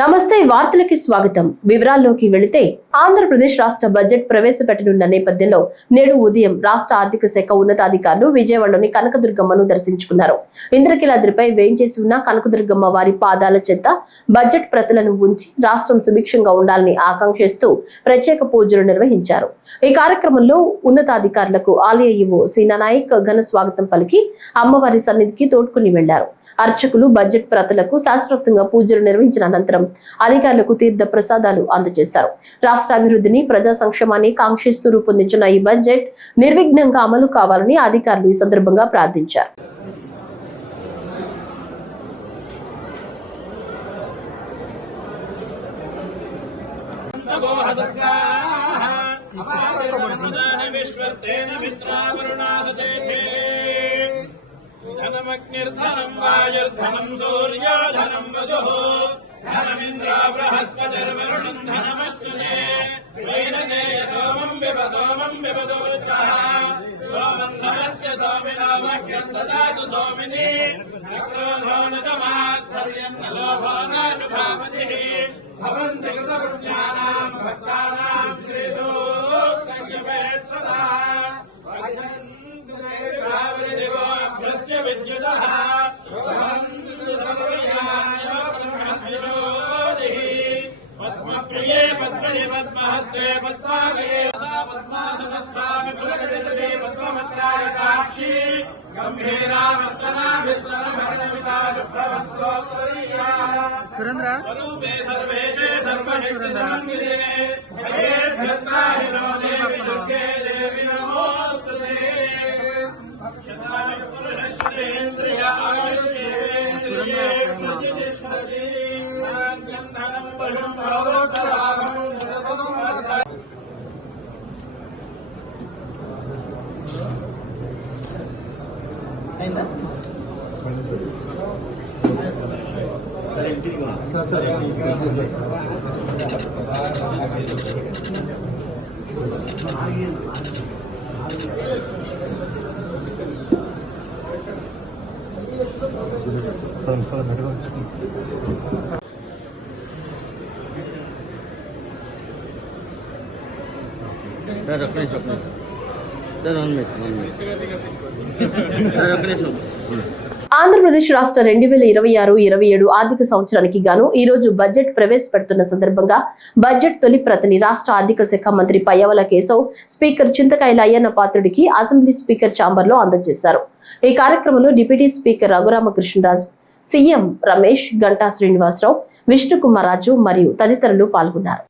నమస్తే వార్తలకి స్వాగతం. వివరాల్లోకి వెళితే ఆంధ్రప్రదేశ్ రాష్ట్ర బడ్జెట్ ప్రవేశపెట్టనున్న నేపథ్యంలో నేడు ఉదయం రాష్ట్ర ఆర్థిక శాఖ ఉన్నతాధికారులు విజయవాడలోని కనకదుర్గమ్మను దర్శించుకున్నారు. ఇంద్రకీలాద్రిపై వేయించేసి ఉన్న కనకదుర్గమ్మ వారి పాదాల చెంత బడ్జెట్ ప్రతులను ఉంచి రాష్ట్రం సుభిక్షంగా ఉండాలని ఆకాంక్షిస్తూ ప్రత్యేక పూజలు నిర్వహించారు. ఈ కార్యక్రమంలో ఉన్నతాధికారులకు ఆలయ ఈవో సీనానాయక్ ఘన స్వాగతం పలికి అమ్మవారి సన్నిధికి తోడ్కొని వెళ్లారు. అర్చకులు బడ్జెట్ ప్రతులకు శాస్త్రోక్తంగా పూజలు నిర్వహించిన అనంతరం అధికారులకు తీర్థ ప్రసాదాలు అందజేశారు. రాష్ట్ర అభివృద్ధిని, ప్రజా సంక్షేమాన్ని కాంక్షిస్తూ రూపొందించిన ఈ బడ్జెట్ నిర్విఘ్నంగా అమలు కావాలని అధికారులు ఈ సందర్భంగా ప్రార్థించారు. धनमग्निर्धनं वायुर्धनं सूर्योधनं वसुः धनमिन्द्रो बृहस्पतिर्वरुणं धनमश्नुते वैनतेय सोमं विपदो वृत्रः सोमं धनस्य सोमिनो मह्यं ददातु सोमिनि नक्रोधो न च मात्सर्यं न लोभो न शुभामतिः भवन्ति कृतपुण्यानां भक्तानां श्रीसूक्तयमेत् सदा विद्युतः पद्मप्रिये पद्मनि पद्महस्ते पद्मालये पद्मासनस्तामि पुलकटितटे पद्ममत्राय काक्षी गम्भीरावर्तना विस्मरणभरणमिता शुभ्रवस्त्रोत्तरीया स्वरूपे सर्वेशे सर्वशक्तिसंविदे भयेभ्यस्त्राहिनो देवि दुर्गे देवि नमोऽस्तुते पुरुषश्रेन्द्रिय आयुष्येन्द्रिये प्रतिष्ठति धनं पशुं भवतराहं ఆంధ్రప్రదేశ్ రాష్ట్ర 2026-27 ఆర్థిక సంవత్సరానికి గాను ఈ రోజు బడ్జెట్ ప్రవేశపెడుతున్న సందర్భంగా బడ్జెట్ తొలి ప్రతిని రాష్ట్ర ఆర్థిక శాఖ మంత్రి పయ్యావుల కేశవ్ స్పీకర్ చింతకాయల అయ్యన్న పాత్రుడికి అసెంబ్లీ స్పీకర్ ఛాంబర్ లో అందజేశారు. ఈ కార్యక్రమంలో deputy speaker Raghuramakrishnaraju, CM Ramesh, Ganta Srinivasarao, Vishnukumar Raju మరియు తదితరులు పాల్గొన్నారు.